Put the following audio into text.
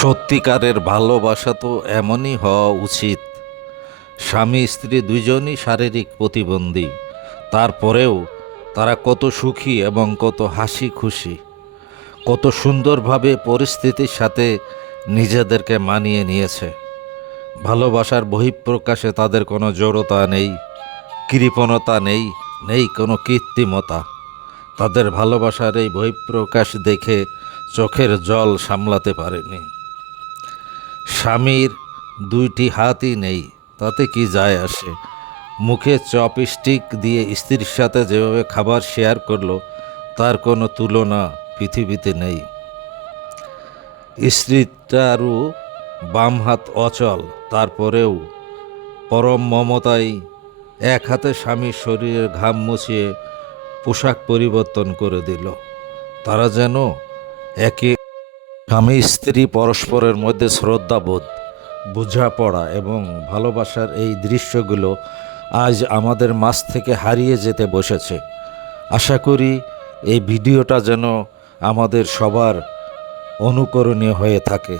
সত্যিকারের ভালোবাসা তো এমনই হওয়া উচিত। স্বামী, স্ত্রী দুজনই শারীরিক প্রতিবন্ধী। তারপরেও তারা কত সুখী এবং কত হাসি খুশি। কত সুন্দরভাবে পরিস্থিতির সাথে নিজেদেরকে মানিয়ে নিয়েছে। ভালোবাসার বহিঃপ্রকাশে তাদের কোনো জড়তা নেই, কৃপণতা নেই নেই কোনো কৃত্রিমতা। তাদের ভালোবাসার এই বহিঃপ্রকাশ দেখে চোখের জল সামলাতে পারেনি। স্বামীর দুইটি হাতই নেই, তাতে কি যায় আসে? মুখে চপস্টিক দিয়ে স্ত্রীর সাথে যেভাবে খাবার শেয়ার করল, তার কোনো তুলনা পৃথিবীতে নেই। স্ত্রীটারও বাম হাত অচল, তারপরেও পরম মমতায় এক হাতে স্বামীর শরীরের ঘাম মুছিয়ে পোশাক পরিবর্তন করে দিল। তারা যেন একে স্বামী স্ত্রী পরস্পরের মধ্যে শ্রদ্ধাবোধ, বোঝাপড়া এবং ভালোবাসার এই দৃশ্যগুলো আজ আমাদের মাছ থেকে হারিয়ে যেতে বসেছে। আশা করি এই ভিডিওটা যেন আমাদের সবার অনুকরণীয় হয়ে থাকে।